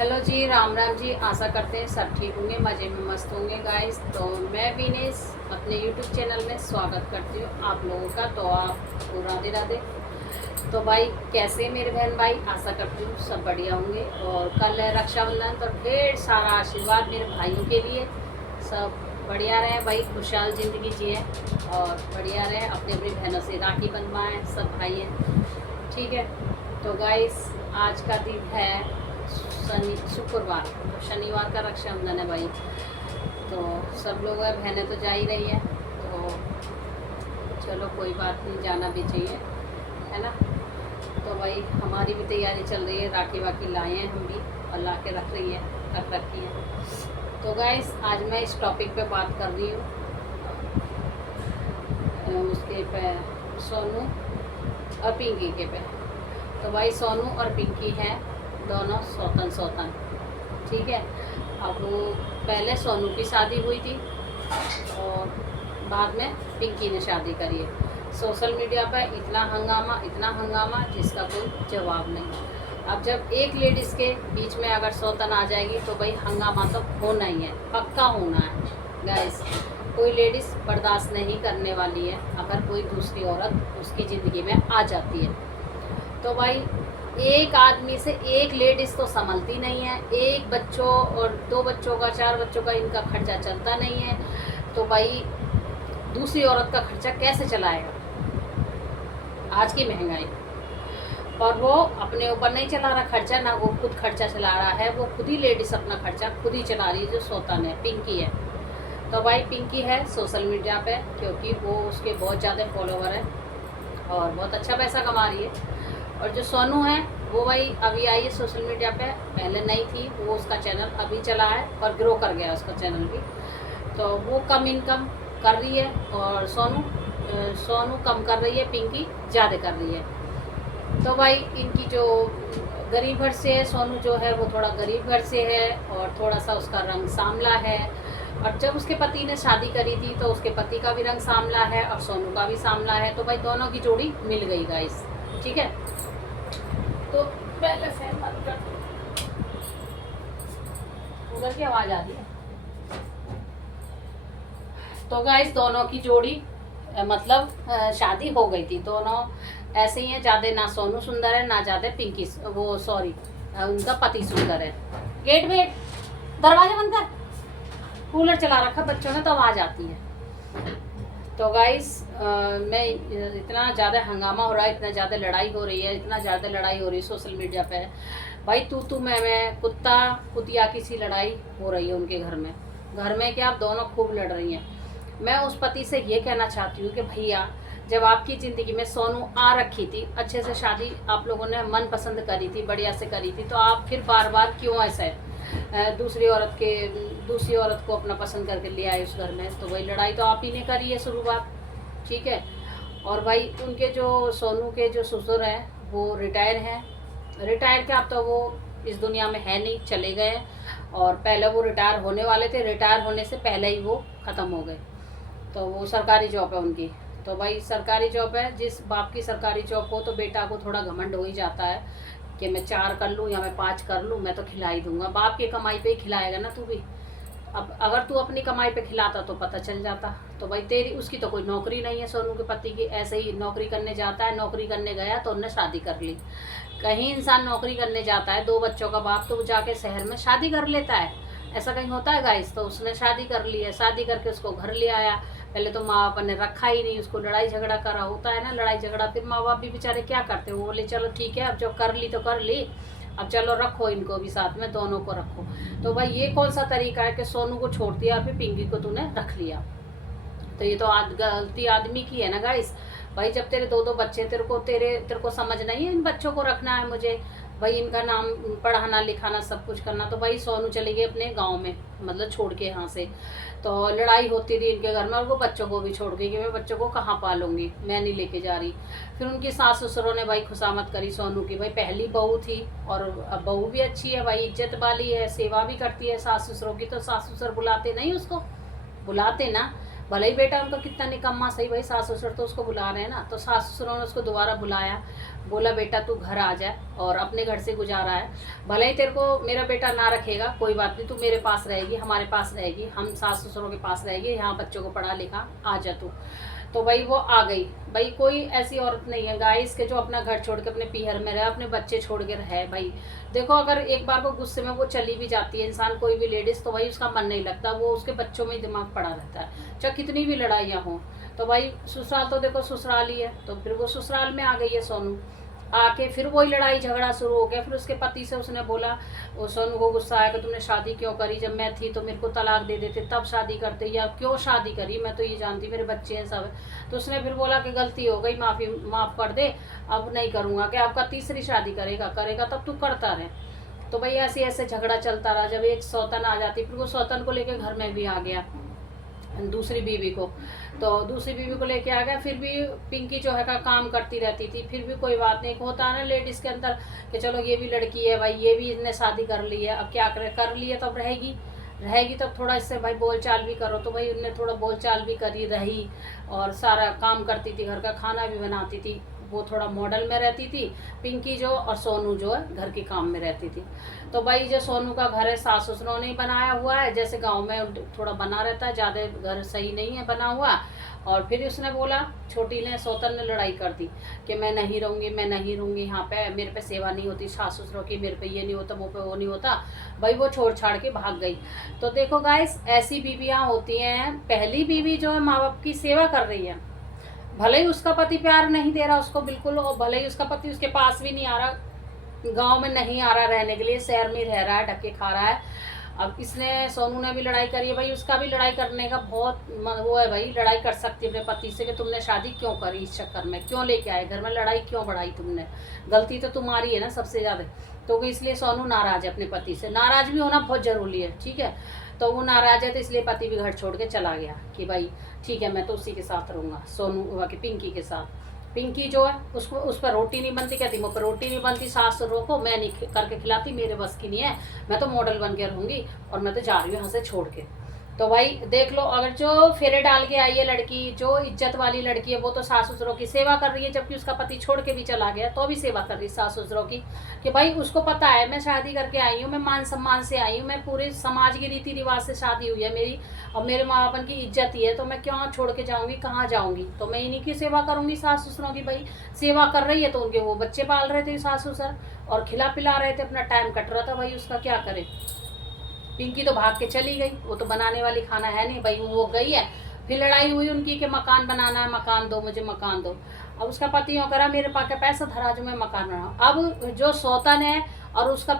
Hello जी, राम राम जी। आशा करते हैं सब ठीक होंगे, मज़े में मस्त होंगे गाइस। तो मैं विनेश अपने यूट्यूब चैनल में स्वागत करती हूँ आप लोगों का। तो आपको राधे राधे। तो भाई कैसे मेरे बहन भाई, आशा करती हूँ सब बढ़िया होंगे। और कल है रक्षाबंधन, तो ढेर सारा आशीर्वाद मेरे भाइयों के लिए। सब बढ़िया रहे भाई, खुशहाल ज़िंदगी जिए और बढ़िया रहे, अपनी अपनी बहनों से राखी बनवाएँ सब भाई हैं, ठीक है। तो गाइस आज का दिन है शुक्रवार, तो शनिवार का रक्षाबंधन है भाई। तो सब लोग है, बहनें तो जा ही रही हैं, तो चलो कोई बात नहीं, जाना भी चाहिए, है ना। तो भाई हमारी भी तैयारी चल रही है, राखी वाखी लाए हैं हम भी और ला के रख रखी है। तो गाइस आज मैं इस टॉपिक पे बात कर रही हूँ, उसके पे सोनू और पिंकी के पे। तो भाई सोनू और पिंकी हैं दोनों सौतन, ठीक है। अब वो पहले सोनू की शादी हुई थी और बाद में पिंकी ने शादी करी है। सोशल मीडिया पर इतना हंगामा जिसका कोई जवाब नहीं। अब जब एक लेडीज़ के बीच में अगर सौतन आ जाएगी तो भाई हंगामा तो होना ही है, पक्का होना है गाइस। कोई लेडीज़ बर्दाश्त नहीं करने वाली है अगर कोई दूसरी औरत उसकी ज़िंदगी में आ जाती है। तो भाई एक आदमी से एक लेडीज़ तो संभलती नहीं है, एक बच्चों और दो बच्चों का, चार बच्चों का इनका खर्चा चलता नहीं है। तो भाई दूसरी औरत का खर्चा कैसे चलाएगा आज की महंगाई। और वो अपने ऊपर नहीं चला रहा खर्चा, ना वो खुद खर्चा चला रहा है, वो खुद ही लेडीज़ अपना खर्चा खुद ही चला रही है, जो सौतन है पिंकी है। तो भाई पिंकी है सोशल मीडिया पे, क्योंकि वो उसके बहुत ज़्यादा फॉलोवर है और बहुत अच्छा पैसा कमा रही है। और जो सोनू है वो भाई अभी आई है सोशल मीडिया पे, पहले नहीं थी वो, उसका चैनल अभी चला है और ग्रो कर गया उसका चैनल भी। तो वो कम इनकम कर रही है और सोनू कम कर रही है, पिंकी ज़्यादा कर रही है। तो भाई इनकी जो गरीब घर से है, सोनू जो है वो थोड़ा गरीब घर से है और थोड़ा सा उसका रंग सांवला है। और जब उसके पति ने शादी करी थी तो उसके पति का भी रंग सांवला है और सोनू का भी सांवला है। तो भाई दोनों की जोड़ी मिल गई गाइस, ठीक है। तो पहले फैन बंद कर दो, उधर की आवाज आ रही है। तो गाइस दोनों की जोड़ी मतलब शादी हो गई थी, दोनों ऐसे ही हैं। ज़्यादा ना सोनू सुंदर है ना ज़्यादा पिंकी, वो सॉरी उनका पति सुंदर है। गेट वेट दरवाजा बंद कर, कूलर चला रखा बच्चों ने तो आवाज़ आती है। तो गाइस मैं इतना ज़्यादा हंगामा हो रहा है, इतना ज़्यादा लड़ाई हो रही है, इतना ज़्यादा लड़ाई हो रही है सोशल मीडिया पे भाई। तू मैं कुत्ता कुतिया की सी लड़ाई हो रही है उनके घर में क्या, आप दोनों खूब लड़ रही हैं। मैं उस पति से ये कहना चाहती हूँ कि भैया जब आपकी ज़िंदगी में सोनू आ रखी थी, अच्छे से शादी आप लोगों ने मन पसंद करी थी, बढ़िया से करी थी, तो आप फिर बार बार क्यों ऐसे दूसरी औरत को अपना पसंद करके ले आए उस घर में। तो वही लड़ाई तो आप ही ने करी है शुरुआत, ठीक है। और भाई उनके जो सोनू के जो ससुर हैं वो रिटायर क्या, अब तो वो इस दुनिया में है नहीं, चले गए हैं। और पहले वो रिटायर होने वाले थे, रिटायर होने से पहले ही वो ख़त्म हो गए। तो वो सरकारी जॉब है उनकी। तो भाई सरकारी जॉब है, जिस बाप की सरकारी जॉब हो तो बेटा को थोड़ा घमंड हो ही जाता है कि मैं 4 कर लूँ या मैं 5 कर लूँ, मैं तो खिला ही दूंगा। बाप की कमाई पे ही खिलाएगा ना तू भी। अब अगर तू अपनी कमाई पे खिलाता तो पता चल जाता। तो भाई तेरी उसकी तो कोई नौकरी नहीं है, सोनू के पति की, ऐसे ही नौकरी करने जाता है, नौकरी करने गया तो उनने शादी कर ली। कहीं इंसान नौकरी करने जाता है, 2 बच्चों का बाप, तो वो जाके शहर में शादी कर लेता है, ऐसा कहीं होता है गाइस। तो उसने शादी कर ली है, शादी करके उसको घर ले आया। पहले तो माँ बाप ने रखा ही नहीं उसको, लड़ाई झगड़ा करा, होता है ना लड़ाई झगड़ा। फिर माँ बाप भी बेचारे क्या करते, वो बोले चलो ठीक है, अब जो कर ली तो कर ली, अब चलो रखो इनको भी साथ में, दोनों को रखो। तो भाई ये कौन सा तरीका है कि सोनू को छोड़ दिया और फिर पिंकी को तूने रख लिया। तो ये तो गलती आदमी की है ना गाइस। भाई जब तेरे 2 बच्चे, तेरे को समझ नहीं है इन बच्चों को रखना है मुझे, भाई इनका नाम पढ़ाना लिखाना सब कुछ करना। तो भाई सोनू चली गई अपने गांव में, मतलब छोड़ के यहाँ से। तो लड़ाई होती थी इनके घर में और वो बच्चों को भी छोड़ गई कि मैं बच्चों को कहाँ पालूंगी, मैं नहीं लेके जा रही। फिर उनकी सास ससुरों ने भाई खुशामद करी सोनू की, भाई पहली बहू थी और अब बहू भी अच्छी है भाई, इज्जत वाली है, सेवा भी करती है सास ससुरों की। तो सास ससुर बुलाते नहीं उसको, बुलाते ना भले ही बेटा उनका कितना निकम्मा सही, भाई सास ससुर तो उसको बुला रहे हैं ना, तो सास ससुरों ने उसको दोबारा बुलाया, बोला बेटा तू घर आ जा और अपने घर से गुजारा है, भले ही तेरे को मेरा बेटा ना रखेगा कोई बात नहीं, तू मेरे पास रहेगी, हमारे पास रहेगी, हम सास ससुरों के पास रहेगी, यहाँ बच्चों को पढ़ा लिखा, आ जा तू। तो भाई वो आ गई। भाई कोई ऐसी औरत नहीं है गाइस के जो अपना घर छोड़ के अपने पीहर में रहे, अपने बच्चे छोड़ के रहे। भाई देखो अगर एक बार को गुस्से में वो चली भी जाती है इंसान, कोई भी लेडीज़, तो भाई उसका मन नहीं लगता, वो उसके बच्चों में ही दिमाग पड़ा रहता है, चाहे कितनी भी लड़ाइयाँ हों। तो भाई ससुराल तो देखो ससुराल ही है, तो फिर वो ससुराल में आ गई है सोनू। आके फिर वही लड़ाई झगड़ा शुरू हो गया। फिर उसके पति से उसने बोला, वो सोनू को गुस्सा आया कि तुमने शादी क्यों करी, जब मैं थी तो मेरे को तलाक दे देते तब शादी करते, या क्यों शादी करी, मैं तो ये जानती मेरे बच्चे हैं सब। तो उसने फिर बोला कि गलती हो गई, माफ़ कर दे, अब नहीं करूँगा। कि आपका तीसरी शादी करेगा तब तू करता रहे। तो भाई ऐसे ऐसे झगड़ा चलता रहा। जब एक सौतन आ जाती, फिर वो सौतन को लेकर घर में भी आ गया दूसरी बीवी को, तो दूसरी बीवी को लेके आ गया। फिर भी पिंकी जो है का काम करती रहती थी, फिर भी कोई बात नहीं, होता है ना लेडीज़ के अंदर कि चलो ये भी लड़की है भाई, ये भी इसने शादी कर ली है, अब क्या करे, कर ली है तो अब रहेगी तब थोड़ा इससे भाई बोलचाल भी करो। तो भाई उनने थोड़ा बोलचाल भी करी, रही, और सारा काम करती थी, घर का खाना भी बनाती थी। वो थोड़ा मॉडल में रहती थी पिंकी जो, और सोनू जो है घर के काम में रहती थी। तो भाई जो सोनू का घर है सास ससुरों ने ही बनाया हुआ है, जैसे गांव में थोड़ा बना रहता है, ज़्यादा घर सही नहीं है बना हुआ। और फिर उसने बोला, छोटी ने सौतन ने लड़ाई कर दी कि मैं नहीं रहूँगी यहाँ पे, मेरे पे सेवा नहीं होती सास ससुरों की, मेरे पे ये नहीं होता, मुँह पे वो नहीं होता। भाई वो छोड़ छाड़ के भाग गई। तो देखो गाइस ऐसी बीवियाँ होती हैं। पहली बीवी जो है माँ बाप की सेवा कर रही है, भले ही उसका पति प्यार नहीं दे रहा उसको बिल्कुल, और भले ही उसका पति उसके पास भी नहीं आ रहा, गांव में नहीं आ रहा रहने के लिए, शहर में रह रहा है, ढके खा रहा है। अब इसने सोनू ने भी लड़ाई करी है, भाई उसका भी लड़ाई करने का बहुत वो है, भाई लड़ाई कर सकती है अपने पति से कि तुमने शादी क्यों करी, इस चक्कर में क्यों लेके आए, घर में लड़ाई क्यों बढ़ाई तुमने, गलती तो तुम्हारी है ना सबसे ज़्यादा। तो इसलिए सोनू नाराज़ है अपने पति से। नाराज़ भी होना बहुत ज़रूरी है, ठीक है। तो वो नाराज़ है, तो इसलिए पति भी घर छोड़ के चला गया कि भाई ठीक है मैं तो उसी के साथ रहूँगा, सोनू की पिंकी के साथ। पिंकी जो है उसको, उस पर रोटी नहीं बनती, कहती मुझ पर रोटी नहीं बनती, सास रोको, मैं नहीं करके खिलाती, मेरे बस की नहीं है, मैं तो मॉडल बन के रहूँगी और मैं तो जा रही हूँ यहाँ से छोड़ के। तो भाई देख लो, अगर जो फेरे डाल के आई है लड़की, जो इज्जत वाली लड़की है, वो तो सास ससुरों की सेवा कर रही है, जबकि उसका पति छोड़ के भी चला गया तो भी सेवा कर रही है सास ससुरों की। कि भाई उसको पता है मैं शादी करके आई हूँ, मैं मान सम्मान से आई हूँ, मैं पूरे समाज के रीति रिवाज से शादी हुई है मेरी, और मेरे माँ बाप की इज्जत ही है, तो मैं क्यों छोड़ के जाऊँगी, कहाँ जाऊँगी, तो मैं इन्हीं की सेवा करूँगी सास ससुरों की। भाई सेवा कर रही है तो उनके वो बच्चे पाल रहे थे सास ससुर, और खिला पिला रहे थे, अपना टाइम कट रहा था, भाई उसका क्या करे। पिंकी तो भाग के चली गई, वो तो बनाने वाली खाना है नहीं, भाई वो गई है। फिर लड़ाई हुई उनकी कि मकान बनाना है, मकान दो मुझे, मकान दो। अब उसका पति यूँ करा, मेरे पास पैसा धरा जो मैं मकान बनाऊँ। अब जो सौतन है और उसका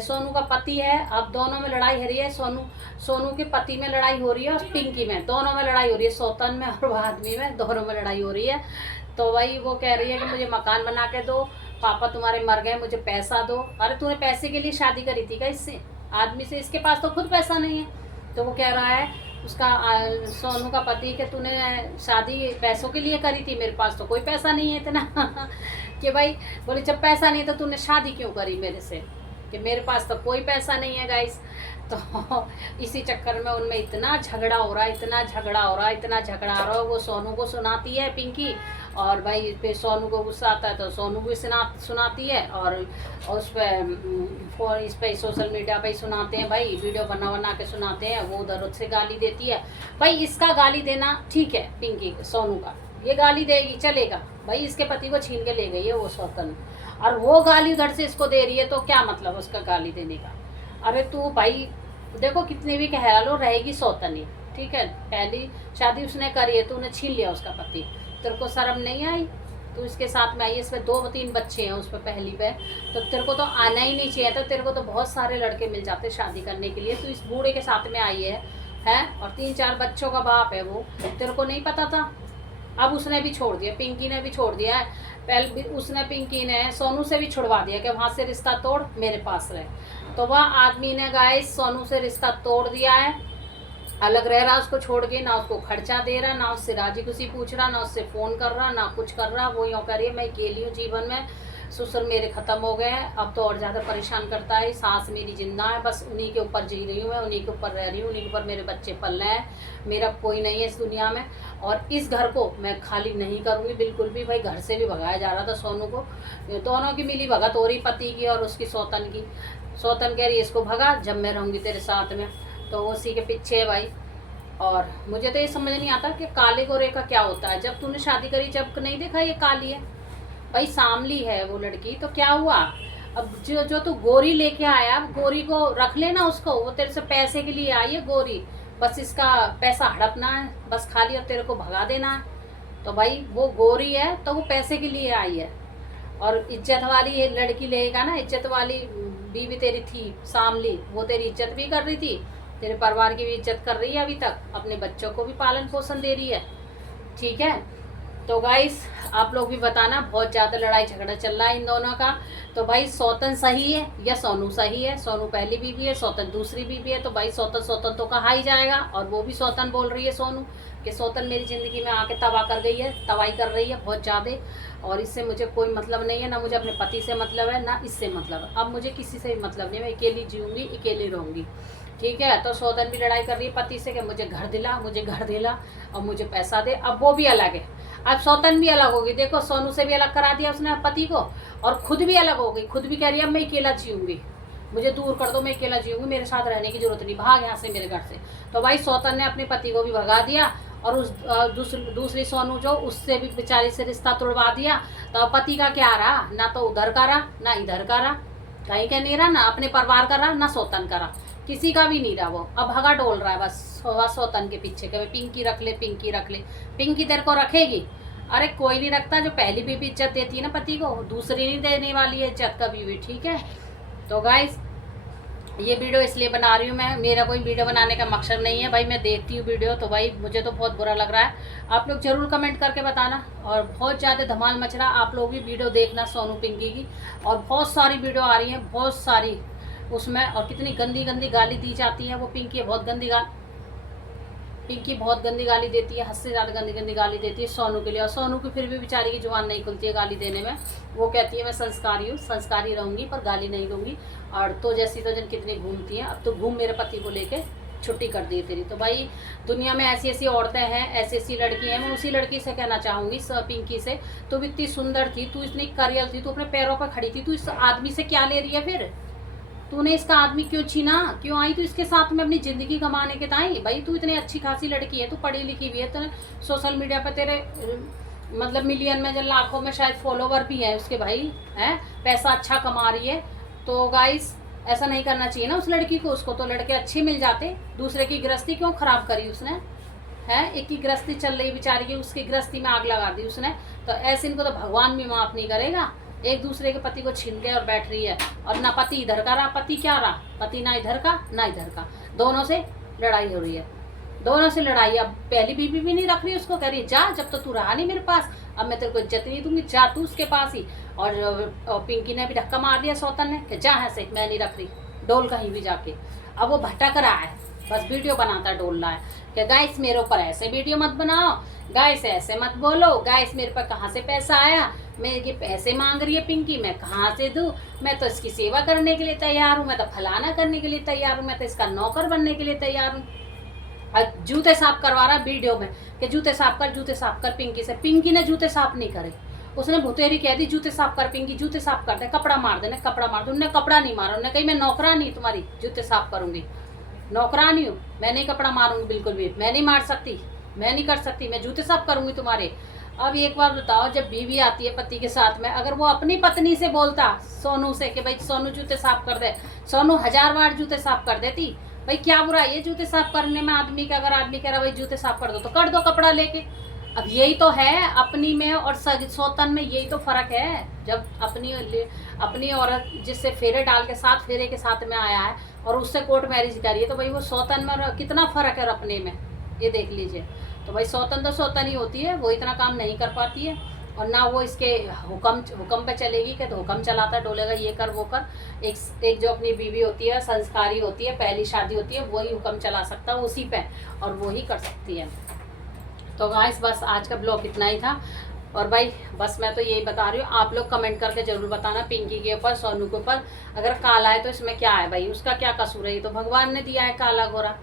सोनू का पति है, अब दोनों में लड़ाई हो रही है। सोनू के पति में लड़ाई हो रही है और पिंकी में, दोनों में लड़ाई हो रही है, सौतन में और आदमी में, दोनों में लड़ाई हो रही है। तो भाई वो कह रही है कि मुझे मकान बना के दो, पापा तुम्हारे मर गए, मुझे पैसा दो। अरे तूने पैसे के लिए शादी करी थी क्या इससे, आदमी से, इसके पास तो खुद पैसा नहीं है। तो वो कह रहा है उसका सोनू का पति कि तूने शादी पैसों के लिए करी थी, मेरे पास तो कोई पैसा नहीं है इतना कि भाई बोले जब पैसा नहीं तो तूने शादी क्यों करी मेरे से, कि मेरे पास तो कोई पैसा नहीं है गाइस। तो इसी चक्कर में उनमें इतना झगड़ा हो रहा है, वो सोनू को सुनाती है पिंकी, और भाई पे सोनू को गुस्सा आता है तो सोनू भी सुनाती है, और उस पर इस पे सोशल मीडिया पे सुनाते हैं, भाई वीडियो बना के सुनाते हैं। वो उधर से गाली देती है। भाई इसका गाली देना ठीक है, पिंकी सोनू का ये गाली देगी चलेगा, भाई इसके पति को छीन के ले गई है वो सौतन, और वो गाली उधर से इसको दे रही है, तो क्या मतलब उसका गाली देने का। अरे तू भाई देखो कितने भी कह लो रहेगी सौतनी, ठीक है, पहली शादी उसने करी है तो उन्हें छीन लिया उसका पति, तेरे को शर्म नहीं आई, तू इसके साथ में आई, इसमें 2-3 बच्चे हैं उस पर पहली पे, तो तेरे को तो आना ही नहीं चाहिए था, तेरे को तो बहुत सारे लड़के मिल जाते शादी करने के लिए, तू इस बूढ़े के साथ में आई है और 3-4 बच्चों का बाप है वो, तेरे को नहीं पता था। अब उसने भी छोड़ दिया, पिंकी ने भी छोड़ दिया है, पहले उसने पिंकी ने सोनू से भी छुड़वा दिया कि वहाँ से रिश्ता तोड़ मेरे पास रहे। तो वह आदमी ने गाइस सोनू से रिश्ता तोड़ दिया है, अलग रह रहा उसको छोड़ के, ना उसको खर्चा दे रहा, ना उससे राजी खुशी पूछ रहा, ना उससे फ़ोन कर रहा, ना कुछ कर रहा। वो यूँ कर रही है मैं अकेली हूँ जीवन में, ससुर मेरे ख़त्म हो गए हैं, अब तो और ज़्यादा परेशान करता है। सास मेरी जिंदा है, बस उन्हीं के ऊपर जी रही हूँ मैं, उन्हीं के ऊपर रह रही हूँ, उन्हीं के ऊपर मेरे बच्चे पल रहे हैं। मेरा कोई नहीं है इस दुनिया में। और इस घर को मैं खाली नहीं करूँगी बिल्कुल भी। भाई घर से भी भगाया जा रहा था सोनू को, दोनों की मिली भगत हो रही, पति की और उसकी सौतन की। सौतन कह रही इसको भगा, जब मैं रहूँगी तेरे साथ में, तो उसी के पीछे है भाई। और मुझे तो ये समझ नहीं आता कि काले गोरे का क्या होता है। जब तूने शादी करी, जब नहीं देखा ये काली है भाई, सांवली है वो लड़की, तो क्या हुआ। अब जो तू गोरी लेके आया, गोरी को रख लेना उसको, वो तेरे से पैसे के लिए आई है गोरी, बस इसका पैसा हड़पना है बस खाली, और तेरे को भगा देना है। तो भाई वो गोरी है तो वो पैसे के लिए आई है। और इज्जत वाली ये लड़की लेगा ना, इज्जत वाली बीवी तेरी थी सांवली, वो तेरी इज्जत भी कर रही थी, तेरे परिवार की भी इज्जत कर रही है, अभी तक अपने बच्चों को भी पालन पोषण दे रही है। ठीक है, तो गाइस आप लोग भी बताना, बहुत ज़्यादा लड़ाई झगड़ा चल रहा है इन दोनों का। तो भाई सौतन सही है या सोनू सही है? सोनू पहली बीवी है, सौतन दूसरी बीवी है, तो भाई सौतन सौतन तो कहा ही जाएगा। और वो भी सौतन बोल रही है सोनू कि सौतन मेरी ज़िंदगी में आके तबाह कर गई है, तबाही कर रही है बहुत ज़्यादा, और इससे मुझे कोई मतलब नहीं है, ना मुझे अपने पति से मतलब है, ना इससे मतलब है। अब मुझे किसी से भी मतलब नहीं, मैं अकेली जीऊँगी, अकेली रहूँगी। ठीक है, तो सौतन भी लड़ाई कर रही है पति से कि मुझे घर दिला, मुझे घर दिला और मुझे पैसा दे। अब वो भी अलग है, अब सौतन भी अलग होगी। देखो सोनू से भी अलग करा दिया उसने पति को, और खुद भी अलग हो गई, खुद भी कह रही है अब मैं अकेला जीऊँगी, मुझे दूर कर दो, मैं अकेला जीऊँगी, मेरे साथ रहने की जरूरत नहीं, भाग यहाँ से मेरे घर से। तो भाई सौतन ने अपने पति को भी भगा दिया, और उस दूसरी सोनू जो, उससे भी बेचारी से रिश्ता तोड़वा दिया। तो पति का क्या रहा, ना तो उधर का रहा ना इधर का रहा, कहीं का नहीं रहा, ना अपने परिवार का रहा ना सौतन का रहा, किसी का भी नहीं रहा। वो अब भगा डोल रहा है बस सौतन के पीछे, कि पिंकी रख ले, पिंकी रख ले। पिंकी तेरे को रखेगी? अरे कोई नहीं रखता, जो पहली बीवी इज्जत देती है ना पति को, दूसरी नहीं देने वाली है इज्जत कभी भी। ठीक है, तो गाइस ये वीडियो इसलिए बना रही हूँ मैं, मेरा कोई वीडियो बनाने का मकसद नहीं है भाई, मैं देखती हूँ वीडियो तो भाई मुझे तो बहुत बुरा लग रहा है। आप लोग ज़रूर कमेंट करके बताना। और बहुत ज़्यादा धमाल मच रहा, आप लोग भी वीडियो देखना सोनू पिंकी की, और बहुत सारी वीडियो आ रही हैं, बहुत सारी उसमें, और कितनी गंदी गंदी गाली दी जाती है। वो पिंकी बहुत गंदी गाली देती है, हद से ज़्यादा गंदी गंदी गाली देती है सोनू के लिए। और सोनू की फिर भी बेचारी की जुबान नहीं खुलती है गाली देने में। वो कहती है मैं संस्कारी हूँ, संस्कारी रहूँगी पर गाली नहीं दूँगी। और तो जैसी तो जन कितनी घूमती हैं, अब तो घूम मेरे पति को लेके छुट्टी कर दी तेरी। तो भाई दुनिया में ऐसी ऐसी औरतें हैं, ऐसी ऐसी लड़की हैं। मैं उसी लड़की से कहना चाहूँगी, पिंकी से, तू इतनी सुंदर थी, तू इतनी करियल थी, तू अपने पैरों पर खड़ी थी, तू इस आदमी से क्या ले रही है? फिर तूने इसका आदमी क्यों छीना? क्यों आई तू इसके साथ में अपनी ज़िंदगी कमाने के ताई? भाई तू इतनी अच्छी खासी लड़की है, तू पढ़ी लिखी भी है, तो सोशल मीडिया पर तेरे मतलब मिलियन में, जब लाखों में शायद फॉलोवर भी हैं उसके भाई, हैं, पैसा अच्छा कमा रही है। तो गाइस ऐसा नहीं करना चाहिए ना उस लड़की को। उसको तो लड़के अच्छे मिल जाते, दूसरे की गृहस्थी क्यों ख़राब करी उसने? है, एक की गृहस्थी चल रही बेचारी की, उसकी गृहस्थी में आग लगा दी उसने। तो ऐसे इनको तो भगवान भी माफ़ नहीं करेगा। एक दूसरे के पति को छीन के और बैठ रही है, और ना पति इधर का रहा, पति क्या रहा, पति ना इधर का ना इधर का, दोनों से लड़ाई हो रही है, दोनों से लड़ाई। अब पहली बीवी भी नहीं रख रही उसको, कह रही जा, जब तो तू रहा नहीं मेरे पास, अब मैं तेरे को इज्जत नहीं दूंगी, जा तू उसके पास ही। और पिंकी ने भी धक्का मार दिया सौतन ने कि जा ऐसे, मैं नहीं रख रही, डोल कहीं भी जाके। अब वो भटक रहा है, बस वीडियो बनाता डोल रहा है कि गाइस मेरे ऊपर ऐसे वीडियो मत बनाओ, गाइस ऐसे मत बोलो, गाइस मेरे पर कहाँ से पैसा आया, मैं ये पैसे मांग रही है पिंकी, मैं कहाँ से दूँ, मैं तो इसकी सेवा करने के लिए तैयार हूँ, मैं तो फलाना करने के लिए तैयार हूँ, मैं तो इसका नौकर बनने के लिए तैयार हूँ। जूते साफ करवा रहा वीडियो में कि जूते साफ कर पिंकी से। पिंकी ने जूते साफ नहीं करे, उसने भुतेरी कह दी जूते साफ कर पिंकी, जूते साफ कर दे, कपड़ा मार देने, कपड़ा मार दो। उन्होंने कपड़ा नहीं मारा, उन्होंने कही मैं नौकरानी तुम्हारी जूते साफ करूँगी, नौकरानी हूँ, मैं नहीं कपड़ा मारूंगी, बिल्कुल भी मैं नहीं मार सकती, मैं नहीं कर सकती, मैं जूते साफ करूंगी तुम्हारे। अब एक बार बताओ, जब बीवी आती है पति के साथ में, अगर वो अपनी पत्नी से बोलता सोनू से कि भाई सोनू जूते साफ कर दे, सोनू 1000 बार जूते साफ कर देती। भाई क्या बुराई है जूते साफ करने में आदमी का? अगर आदमी कह रहा भाई जूते साफ कर दो तो कर दो कपड़ा लेके। अब यही तो है अपनी में और सौतन में, यही तो फर्क है। जब अपनी औरत जिससे फेरे डाल के साथ फेरे के साथ में आया है और उससे कोर्ट मैरिज करिए, तो भाई वो सौतन में कितना फ़र्क है और अपने में, ये देख लीजिए। तो भाई सौतन तो सौतन ही होती है, वो इतना काम नहीं कर पाती है, और ना वो इसके हुक्म पे चलेगी कि तो हुक्म चलाता डोलेगा ये कर वो कर। एक जो अपनी बीवी होती है, संस्कारी होती है, पहली शादी होती है, वही हुक्म चला सकता है उसी पे, और वो ही कर सकती है। तो गाइस बस आज का ब्लॉग इतना ही था। और भाई बस मैं तो यही बता रही हूँ, आप लोग कमेंट करके जरूर बताना पिंकी के ऊपर, सोनू के ऊपर। अगर काला है तो इसमें क्या है भाई, उसका क्या कसूर है, ये तो भगवान ने दिया है काला गोरा।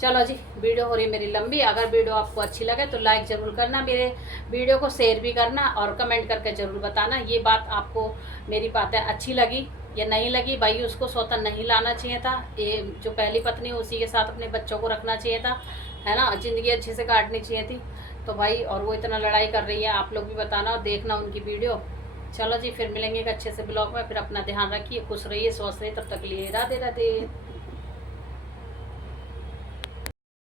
चलो जी, वीडियो हो रही मेरी लंबी। अगर वीडियो आपको अच्छी लगे तो लाइक ज़रूर करना, मेरे वीडियो को शेयर भी करना और कमेंट करके ज़रूर बताना ये बात आपको मेरी बातें अच्छी लगी या नहीं लगी। भाई उसको सौतन नहीं लाना चाहिए था, ये जो पहली पत्नी उसी के साथ अपने बच्चों को रखना चाहिए था, है ना, ज़िंदगी अच्छे से काटनी चाहिए थी। तो भाई और वो इतना लड़ाई कर रही है, आप लोग भी बताना और देखना उनकी वीडियो। चलो जी, फिर मिलेंगे एक अच्छे से ब्लॉग में। फिर अपना ध्यान रखिए, खुश रहिए, स्वस्थ रहिए, तब तक के लिए राधे राधे।